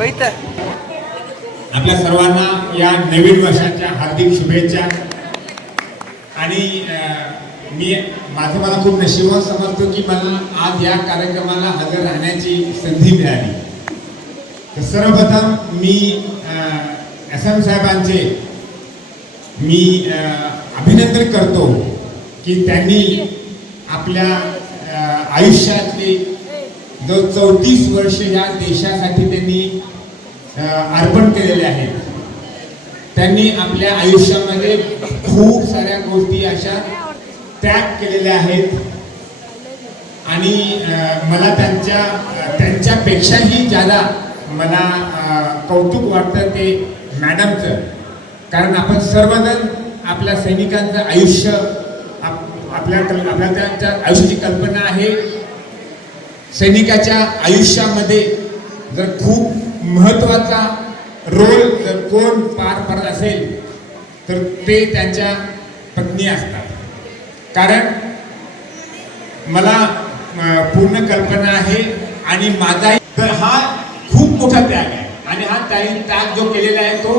आपल्या सर्वांना या नवीन वर्षाच्या हार्दिक शुभेच्छा। आणि मी मला खूप नशिबवान समजतो की मला आज या कार्यक्रमाला हजर राहण्याची संधी मिळाली। तर सर्वप्रथम मी SM साहेबांचे मी अभिनंदन करतो की त्यांनी आपल्या आयुष्यातले जो 34 वर्ष या देशासाठी त्यांनी अर्पण केलेले आहेत। त्यांनी आपल्या आयुष्यामध्ये खूप साऱ्या गोष्टी अशा त्याग केलेल्या आहेत आणि मला त्यांच्यापेक्षाही ज्यादा मला कौतुक वाटतं ते मॅडमचं। कारण आपण सर्वजण आपल्या सैनिकांचं आयुष्य आपल्या त्यांच्या आयुष्याची कल्पना आहे। सैनिकाच्या आयुष्यामध्ये जर खूप महत्त्वाचा रोल जर कोण पार पडत असेल तर ते त्यांच्या पत्नी असतात। कारण मला पूर्ण कल्पना आहे आणि माझाही तर हा खूप मोठा त्याग आहे आणि हा त्याग जो केलेला आहे तो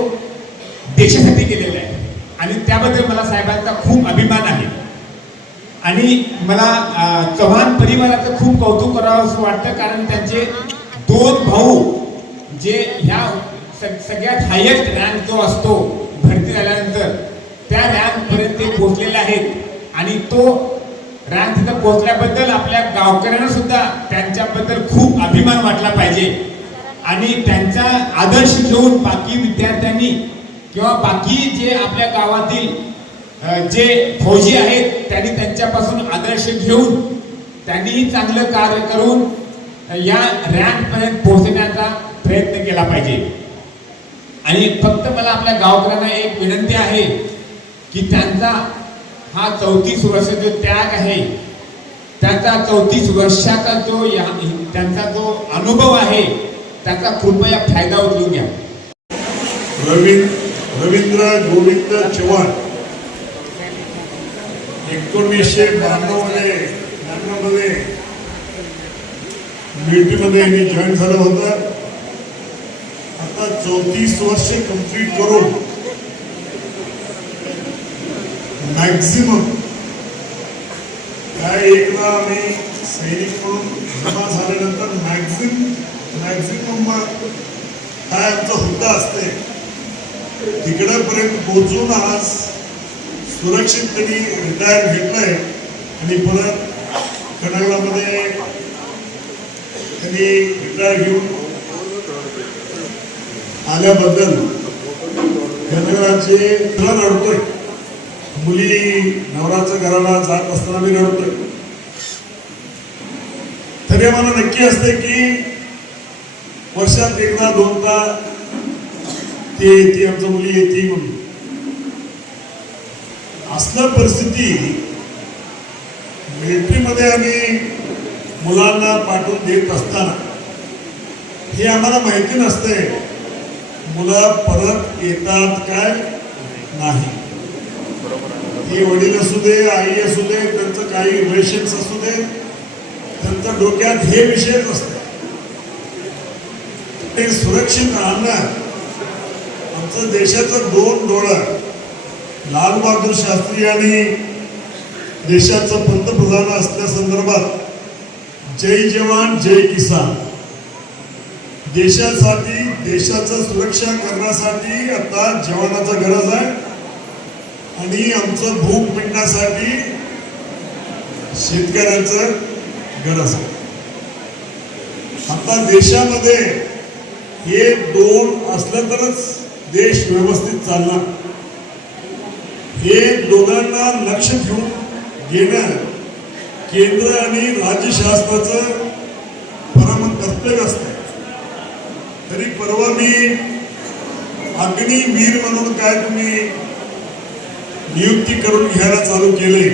देशासाठी केलेला आहे आणि त्याबद्दल मला साहेबांचा खूप अभिमान आहे। आणि मला चव्हाण परिवाराचं खूप कौतुक करावं असं वाटतं कारण त्यांचे 2 भाऊ जे ह्या सगळ्यात हायेस्ट रँक जो असतो भरती झाल्यानंतर त्या रँकपर्यंत ते पोहोचलेले आहेत आणि तो रँक तिथं पोहोचल्याबद्दल आपल्या गावकऱ्यांना सुद्धा त्यांच्याबद्दल खूप अभिमान वाटला पाहिजे आणि त्यांचा आदर्श घेऊन बाकी विद्यार्थ्यांनी किंवा बाकी जे आपल्या गावातील जे फौजी आहेत त्यांनी त्यांच्यापासून आदर्श घेऊन त्यांनी चांगलं कार्य करून या रँकपर्यंत पोहोचण्याचा प्रयत्न केला पाहिजे। आणि फक्त मला आपल्या गावकऱ्यांना एक विनंती आहे की त्यांचा हा 34 वर्ष जो त्याग आहे त्याचा 34 वर्षाचा जो त्यांचा जो अनुभव आहे त्याचा कृपया फायदा उचलून घ्या। रवींद्र गोविंद चव्हाण 1992 मध्ये मिलिटरीमध्ये मी जॉईन झालं होतं। आता 34 वर्ष कंप्लीट करून मॅक्झिमम काय एकदा मी सैनिक म्हणून जमा झाल्यानंतर मॅक्झिमम काय आमचा हुद्दा असते तिकडपर्यंत पोहोचून आज सुरक्षित त्यांनी रिटायर घेतलंय आणि परत कर्नाटकमध्ये त्यांनी रिटायर घेऊन आल्याबद्दल कर्नाटकाचे तुला रडतोय। मुली नवराचं घराला जात असताना मी रडतोय। तरी आम्हाला नक्की असते की वर्षात एकदा दोनदा ती आमच्या मुली येते म्हणून। असल्या परिस्थिती मिलिटरीमध्ये आम्ही मुलांना पाठवून देत असताना हे आम्हाला माहिती नसते मुलं परत येतात काय नाही। ते वडील असू दे आई असू दे त्यांचं काही रिलेशन्स असू दे त्यांच्या डोक्यात हे विषयच असते। ते सुरक्षित राहणं आमचं देशाचं 2 डोळं लाल बहादूर शास्त्री आणि देशाचं पंतप्रधान असल्या संदर्भात जय जवान जय किसान देशासाठी देशाचं सुरक्षा करण्यासाठी आता जवानाचा गरज आहे आणि आमचं भूक मिटण्यासाठी शेतकऱ्याचं गरज आहे। आता देशामध्ये हे 2 असलं तरच देश व्यवस्थित चालणार। हे दोघांना लक्ष ठेवून घेणं केंद्र आणि राज्य शासनाचं परम कर्तव्य असतं। तरी परवा मी अग्निवीर म्हणून काय तुम्ही नियुक्ती करून घ्यायला चालू केले।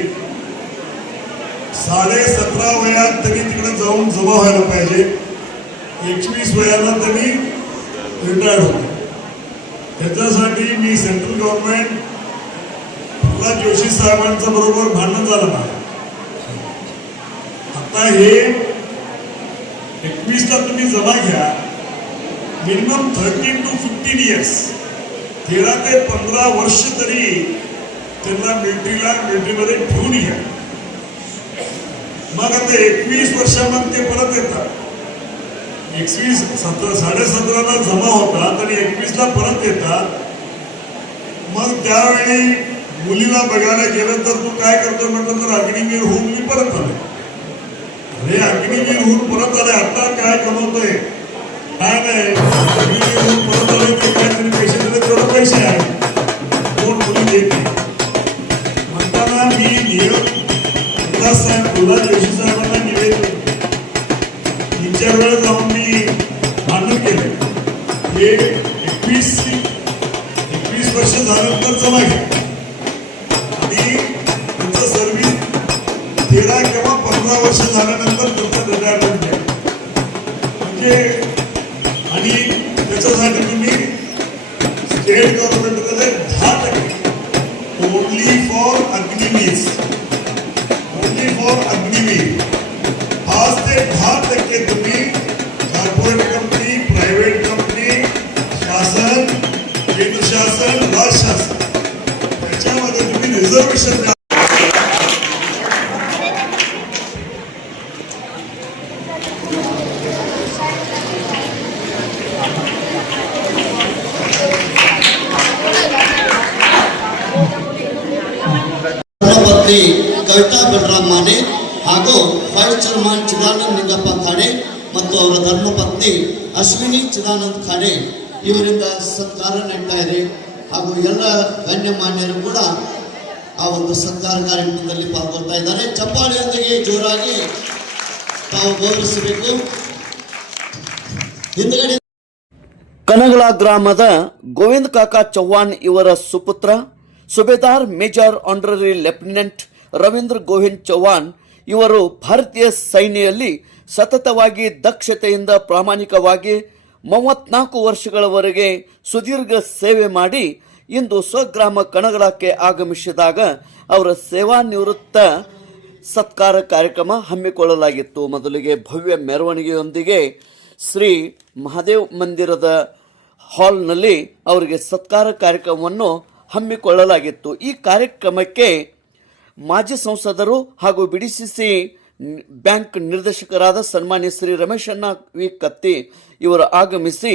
17.5 वयात त्यांनी तिकडे जाऊन जमा व्हायला पाहिजे। 21 वयाला त्यांनी रिटायर्ड होते। त्याच्यासाठी मी सेंट्रल गव्हर्नमेंट प्रल्हाद जोशी साहेबांच्या बरोबर भांडण झालं ना। आता हे 21ला तुम्ही जमा घ्या मिनिमम 13 to 15 इयर्स 13 ते 15 वर्ष तरी त्यांना मिलिटरीमध्ये ठेवून घ्या. मग आता 21 वर्षामध्ये ते परत येतात. 17.5 जमा होतात आणि 21ला परत येतात. मग त्यावेळी मुलीला बघायला गेलं तर तू काय करतो म्हटलं तर अग्निवीर होऊन मी परत आलो. अरे अग्निवीर होऊन परत आले, आता काय कमवतोय? काय नाही, अग्निवीर होऊन परत आले ते काहीतरी पैसे दिले, तेवढे पैसे आहे, कोण मुली देत नाही. म्हणताना मी विकास साहेब गुलाब जोशी साहेबांना निवेदन 3-4 वेळा जाऊन मी मान्य केले. हे 21 वर्ष झाल्यानंतर जमा घ्या आणि तुमचं सर्व्हिस 13 किंवा 15 वर्ष झाल्यानंतर तुमचं रिटायरमेंट घ्या. म्हणजे आणि त्याच्यासाठी तुम्ही स्टेट गव्हर्नमेंटमध्ये 10% only for Agniveer, only for Agniveer 5 ते 10% तुम्ही कॉर्पोरेट कंपनी, प्रायव्हेट कंपनी, शासन, केंद्र शासन, राज्य शासन त्याच्यामध्ये तुम्ही रिझर्वेशन द्या. ಪತ್ನಿ ಕವಿತಾ ಬಲರಾಮ್ ಮಾನೆ ಹಾಗೂ ಫೈರ್ ಚೇರ್ಮನ್ ಚಿದಾನಂದ ನಿಂಗಪ್ಪ ಖಾಡೆ ಮತ್ತು ಅವರ ಧರ್ಮಪತ್ನಿ ಅಶ್ವಿನಿ ಚಿದಾನಂದ ಖಾಡೆ ಇವರಿಂದ ಸತ್ಕಾರ ನೀಡ್ತಾ ಇದೆ. ಹಾಗೂ ಎಲ್ಲ ಗಣ್ಯಮಾನ್ಯರು ಕೂಡ ಆ ಒಂದು ಸತ್ಕಾರ ಕಾರ್ಯಕ್ರಮದಲ್ಲಿ ಪಾಲ್ಗೊಳ್ತಾ ಇದ್ದಾರೆ. ಚಪ್ಪಾಳೆಯೊಂದಿಗೆ ಜೋರಾಗಿ ತಾವು ಗೌರವಿಸಬೇಕು. ಹಿಂದ್ಗಡೆ ಕನಗಲ ಗ್ರಾಮದ ಗೋವಿಂದ ಕಾಕಾ ಚವ್ಹಾಣ್ ಇವರ ಸುಪುತ್ರ subedar major honorary lieutenant Ravindra Govind Chavan ಇವರು ಭಾರತೀಯ ಸೈನ್ಯದಲ್ಲಿ ಸತತವಾಗಿ ದಕ್ಷತೆಯಿಂದ ಪ್ರಾಮಾಣಿಕವಾಗಿ 34 ವರ್ಷಗಳವರೆಗೆ ಸುದೀರ್ಘ ಸೇವೆ ಮಾಡಿ ಇಂದು ಸ್ವಗ್ರಾಮ ಕನಗಲಕ್ಕೆ ಆಗಮಿಸಿದಾಗ ಅವರ ಸೇವಾ ನಿವೃತ್ತ ಸತ್ಕಾರ ಕಾರ್ಯಕ್ರಮ ಹಮ್ಮಿಕೊಳ್ಳಲಾಗಿತ್ತು. ಮೊದಲಿಗೆ ಭವ್ಯ ಮೆರವಣಿಗೆಯೊಂದಿಗೆ ಶ್ರೀ ಮಹಾದೇವ್ ಮಂದಿರದ ಹಾಲ್ನಲ್ಲಿ ಅವರಿಗೆ ಸತ್ಕಾರ ಕಾರ್ಯಕ್ರಮವನ್ನು ಹಮ್ಮಿಕೊಳ್ಳಲಾಗಿತ್ತು. ಈ ಕಾರ್ಯಕ್ರಮಕ್ಕೆ ಮಾಜಿ ಸಂಸದರು ಹಾಗೂ ಬಿಡಿಸಿಸಿ ಬ್ಯಾಂಕ್ ನಿರ್ದೇಶಕರಾದ ಸನ್ಮಾನ್ಯ ಶ್ರೀ ರಮೇಶಣ್ಣ ವಿ ಕತ್ತಿ ಇವರು ಆಗಮಿಸಿ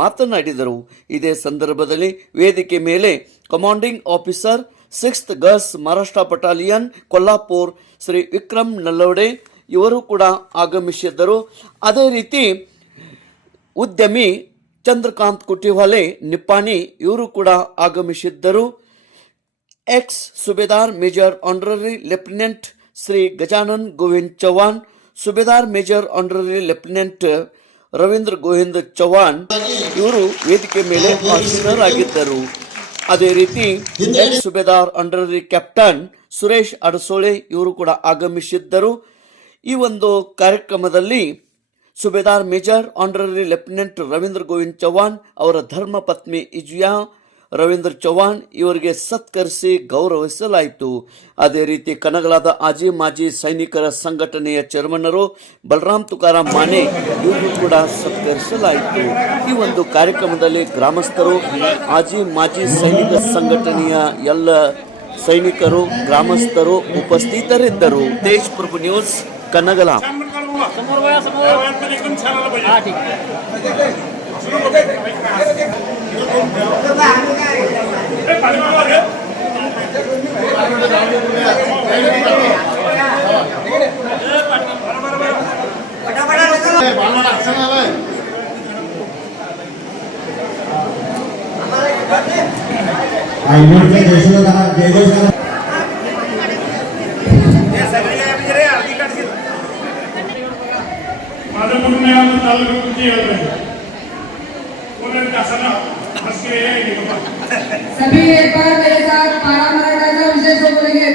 ಮಾತನಾಡಿದರು. ಇದೇ ಸಂದರ್ಭದಲ್ಲಿ ವೇದಿಕೆ ಮೇಲೆ commanding officer 6th girls Maharashtra battalion Kolhapur Shri Vikram Nallawade ಇವರು ಕೂಡ ಆಗಮಿಸಿದ್ದರು. ಅದೇ ರೀತಿ ಉದ್ಯಮಿ ಚಂದ್ರಕಾಂತ್ ಕುಟಿವಾಲೆ ನಿಪ್ಪಾಣಿ ಇವರು ಕೂಡ ಆಗಮಿಸಿದ್ದರು. Ex subedar major honorary lieutenant Shri Gajanan Govind Chavan, subedar major honorary lieutenant Ravindra Govind Chavan ಇವರು ವೇದಿಕೆ ಮೇಲೆ ಆಸೀನರಾಗಿದ್ದರು. ಅದೇ ರೀತಿ ex subedar honorary captain Suresh Adsole ಇವರು ಕೂಡ ಆಗಮಿಸಿದ್ದರು. ಈ ಒಂದು ಕಾರ್ಯಕ್ರಮದಲ್ಲಿ subedar major honorary lieutenant Ravindra Govind Chavan ಅವರ ಧರ್ಮ ಪತ್ನಿ ಇಜ್ಯಾ ರವೀಂದ್ರ ಚವ್ಹಾಣ್ ಇವರಿಗೆ ಸತ್ಕರಿಸಿ ಗೌರವಿಸಲಾಯಿತು. ಅದೇ ರೀತಿ ಕನಗಲದ ಮಾಜಿ ಸೈನಿಕರ ಸಂಘಟನೆಯ ಚೇರ್ಮನ್ನರು ಬಲರಾಮ್ ತುಕಾರಾಮ್ ಮಾನೆ ಇವರು ಕೂಡ ಸತ್ಕರಿಸಲಾಯಿತು. ಈ ಒಂದು ಕಾರ್ಯಕ್ರಮದಲ್ಲಿ ಗ್ರಾಮಸ್ಥರು ಮಾಜಿ ಸೈನಿಕ ಸಂಘಟನೆಯ ಎಲ್ಲ ಸೈನಿಕರು ಗ್ರಾಮಸ್ಥರು ಉಪಸ್ಥಿತರಿದ್ದರು. ತೇಜ್ ಪ್ರಭು ನ್ಯೂಸ್ ಕನಗಲ. सभी एक बार मेरे साथ पारा मराठा का विजय बोलेंगे.